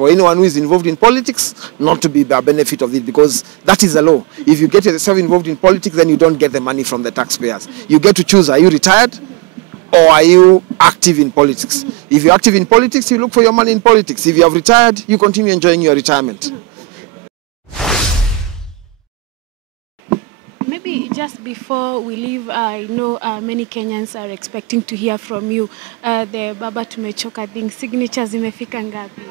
for anyone who is involved in politics not to be the benefit of it, because that is the law. If you get yourself involved in politics, then you don't get the money from the taxpayers. You get to choose, are you retired or are you active in politics? If you're active in politics, you look for your money in politics. If you have retired, you continue enjoying your retirement. Maybe just before we leave, I know many Kenyans are expecting to hear from you. The Baba Tumechoka thing, signatures imefika ngapi?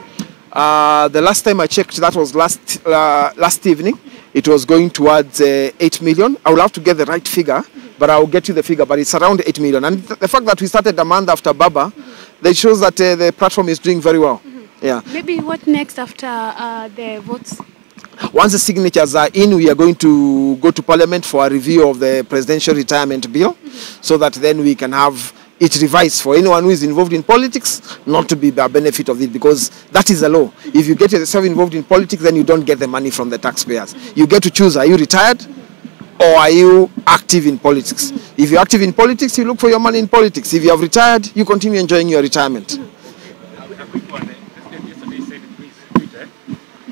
The last time I checked, that was last evening. It was going towards 8 million. I will have to get the right figure, but I will get you the figure. But it's around 8 million. And the fact that we started a month after Baba, that shows that the platform is doing very well. Yeah. Maybe what next after the votes? Once the signatures are in, we are going to go to Parliament for a review of the presidential retirement bill, so that then we can have it revised for anyone who is involved in politics not to be the benefit of it, because that is the law. If you get yourself involved in politics, then you don't get the money from the taxpayers. You get to choose, are you retired or are you active in politics? If you're active in politics, you look for your money in politics. If you have retired, you continue enjoying your retirement. A quick one. Yesterday said in his Twitter,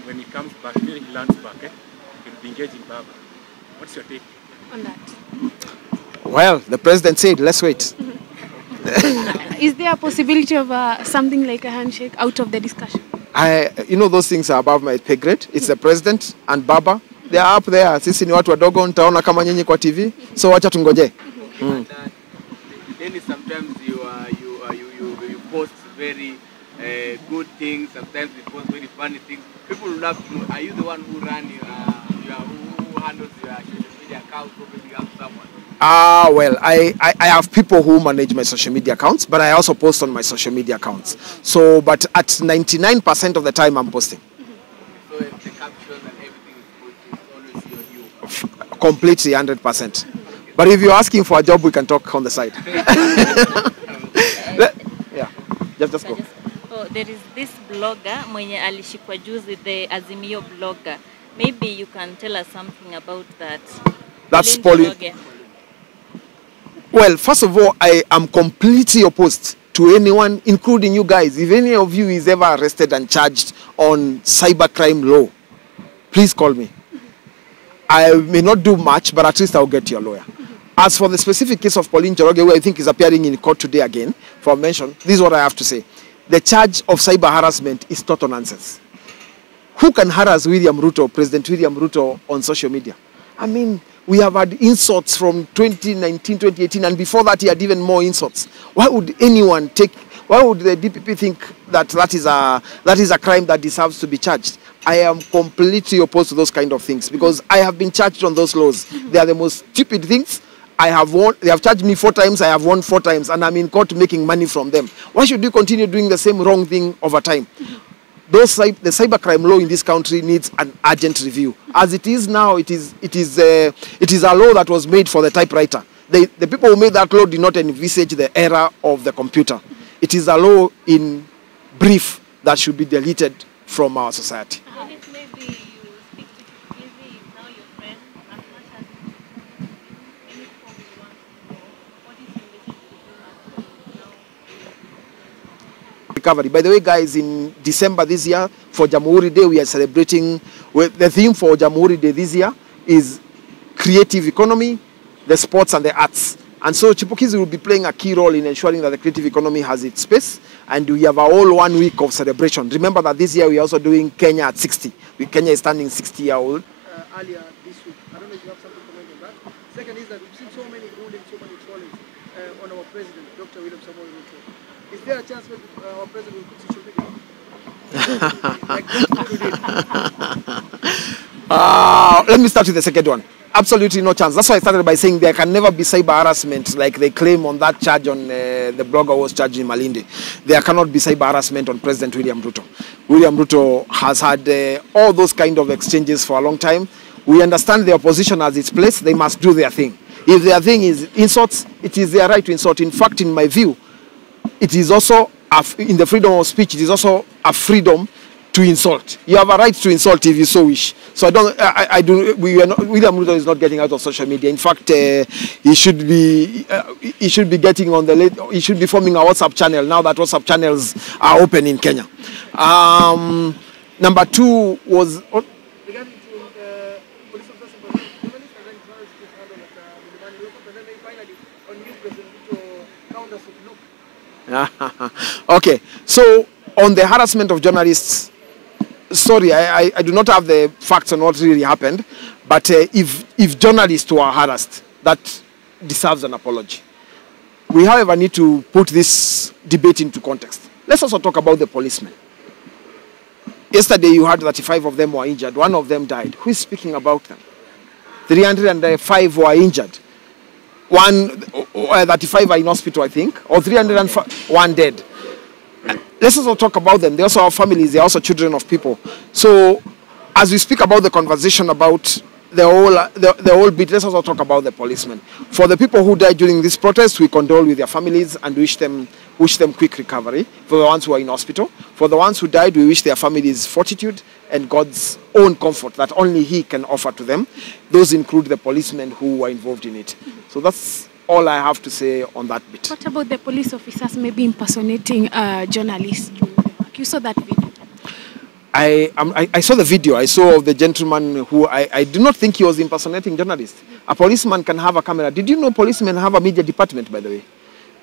when he comes back, when he lands back, he'll be engaging Baba. What's your take On that? Well, the president said, let's wait. Is there a possibility of something like a handshake out of the discussion? You know, those things are above my pay grade. It's the president and Baba. They are up there. Sisi ni watu wadogo, nitaona kama nyinyi kwa TV. So wacha tungoje. Then sometimes you post very good things. Sometimes you post very funny things. People would love to know, are you the one who who handles your social media account, or maybe you have someone? Well, I have people who manage my social media accounts, but I also post on my social media accounts. So, but at 99% of the time, I'm posting. So if the captions and everything is always you. Completely, 100%. But if you're asking for a job, we can talk on the side. Yeah, just go. Oh, there is this blogger, mwenye alishikwa juzi, the Azimio blogger. Maybe you can tell us something about that. That's Pauline. Well, first of all, I am completely opposed to anyone, including you guys. If any of you is ever arrested and charged on cybercrime law, please call me. I may not do much, but at least I'll get your lawyer. As for the specific case of Pauline Njoroge, who I think is appearing in court today again for mention, this is what I have to say. The charge of cyber harassment is total nonsense. Who can harass William Ruto, President William Ruto, on social media? I mean, we have had insults from 2019, 2018, and before that he had even more insults. Why would anyone why would the DPP think that that is a crime that deserves to be charged? I am completely opposed to those kind of things, because I have been charged on those laws. They are the most stupid things. They have charged me 4 times, I have won 4 times, and I'm in court making money from them. Why should you continue doing the same wrong thing over time? The cybercrime law in this country needs an urgent review. As it is now, it is a law that was made for the typewriter. The people who made that law did not envisage the era of the computer. It is a law in brief that should be deleted from our society. Recovery. By the way, guys, in December this year, for Jamhuri Day, we are celebrating, the theme for Jamhuri Day this year is creative economy, the sports and the arts. And so Chipukizi will be playing a key role in ensuring that the creative economy has its space, and we have a whole 1 week of celebration. Remember that this year we are also doing Kenya at 60. Kenya is turning 60-year-old. Earlier this week, I don't know if you have something to comment on that. Second is that we've seen so many rulings, so many trollings on our president, Dr. William Samoei Ruto. Is there a chance that our president will quit social media? Let me start with the second one. Absolutely no chance. That's why I started by saying there can never be cyber harassment like they claim on that charge on the blogger was charged in Malindi. There cannot be cyber harassment on President William Ruto. William Ruto has had all those kind of exchanges for a long time. We understand the opposition has its place. They must do their thing. If their thing is insults, it is their right to insult. In fact, in my view, it is also, in the freedom of speech, it is also a freedom to insult. You have a right to insult if you so wish. So William Ruto is not getting out of social media. In fact, he should be getting on he should be forming a WhatsApp channel now that WhatsApp channels are open in Kenya. Number 2 was. Regarding to police officers and journalists, and then journalists just handle at Milimani Local, and then finally on you, President Ruto, counters of look. Okay, so on the harassment of journalists, sorry, I do not have the facts on what really happened, but if journalists were harassed, that deserves an apology. We, however, need to put this debate into context. Let's also talk about the policemen. Yesterday, you heard 35 of them were injured. 1 of them died. Who is speaking about them? 305 were injured. 35 are in hospital, I think, or 305, 1 dead. Let's also talk about them. They also have families. They are also children of people. So, as we speak about the conversation about the whole bit, let's also talk about the policemen. For the people who died during this protest, we condole with their families and wish them quick recovery. For the ones who are in hospital, for the ones who died, we wish their families fortitude and God's own comfort that only He can offer to them. Those include the policemen who were involved in it. So that's all I have to say on that bit. What about the police officers maybe impersonating journalists? You saw that video? I saw the video. I saw of the gentleman who I do not think he was impersonating journalists. A policeman can have a camera. Did you know policemen have a media department, by the way?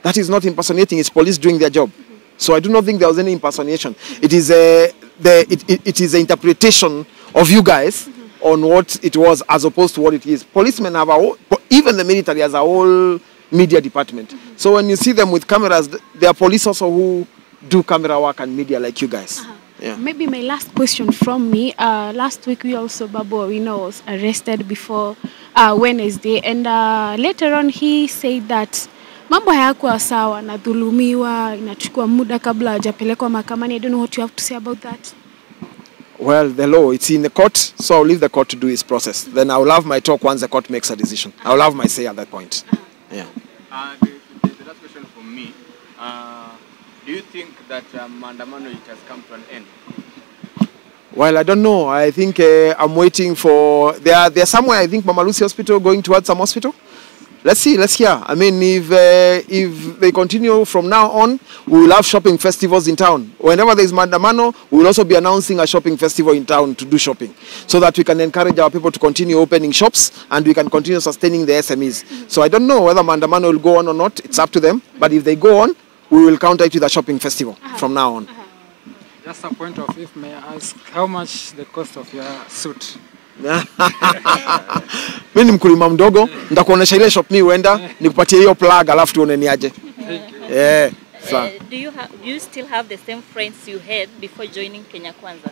That is not impersonating. It's police doing their job. So I do not think there was any impersonation. It is an interpretation of you guys on what it was as opposed to what it is. Policemen have even the military has a whole media department. So when you see them with cameras, there are police also who do camera work and media like you guys. Yeah. Maybe my last question from me. Last week we also, Babu Owino was arrested before Wednesday, and later on he said that mambo hayakuwa sawa, nadhulumiwa, inachukua muda kabla hajapelekwa mahakamani. I don't know what you have to say about that. Well, the law, it's in the court, so I'll leave the court to do its process. Then I'll have my talk once the court makes a decision. I'll have my say at that point. Yeah. The last question from me. Do you think that maandamano it has come to an end? Well, I don't know. I think I'm waiting for... They're somewhere, I think, Mama Lucy Hospital, going towards some hospital. Let's see, let's hear. I mean, if they continue from now on, we will have shopping festivals in town. Whenever there is maandamano, we will also be announcing a shopping festival in town to do shopping, so that we can encourage our people to continue opening shops and we can continue sustaining the SMEs. So I don't know whether maandamano will go on or not. It's up to them. But if they go on, we will counter it with a shopping festival from now on. Just a point of, if may I ask, how much the cost of your suit? Mimi ni mkulima mdogo, nitakuonesha ile shop mimi huenda nikupatie hiyo plug alafu tuone ni aje. Yeah. Do you still have the same friends you had before joining Kenya Kwanza?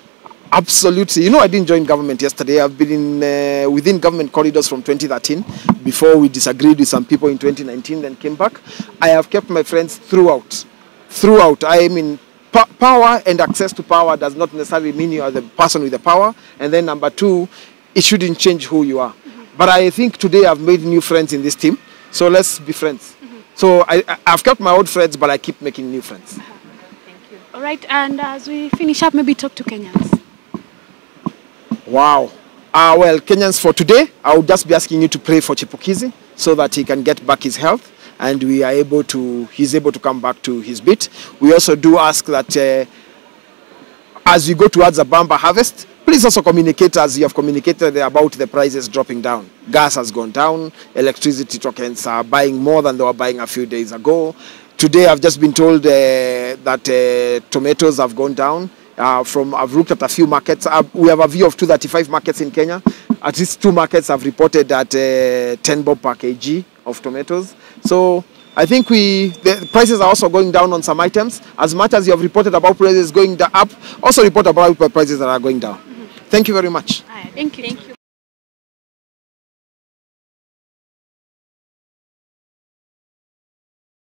Absolutely. You know, I didn't join government yesterday. I've been within government corridors from 2013 before we disagreed with some people in 2019, then came back. I have kept my friends throughout. I mean, power and access to power does not necessarily mean you are the person with the power. And then number 2, it shouldn't change who you are. But I think today I've made new friends in this team. So let's be friends. So I've kept my old friends, but I keep making new friends. Thank you. All right, and as we finish up, maybe talk to Kenyans. Wow. Well, Kenyans, for today, I would just be asking you to pray for Chipukizi so that he can get back his health and he's able to come back to his beat. We also do ask that as we go towards a Bamba harvest, please also communicate as you have communicated about the prices dropping down. Gas has gone down. Electricity tokens are buying more than they were buying a few days ago. Today, I've just been told that tomatoes have gone down. I've looked at a few markets. We have a view of 235 markets in Kenya. At least 2 markets have reported at 10 bob per kg of tomatoes. So I think the prices are also going down on some items. As much as you have reported about prices going up, also report about prices that are going down. Thank you very much. Thank you.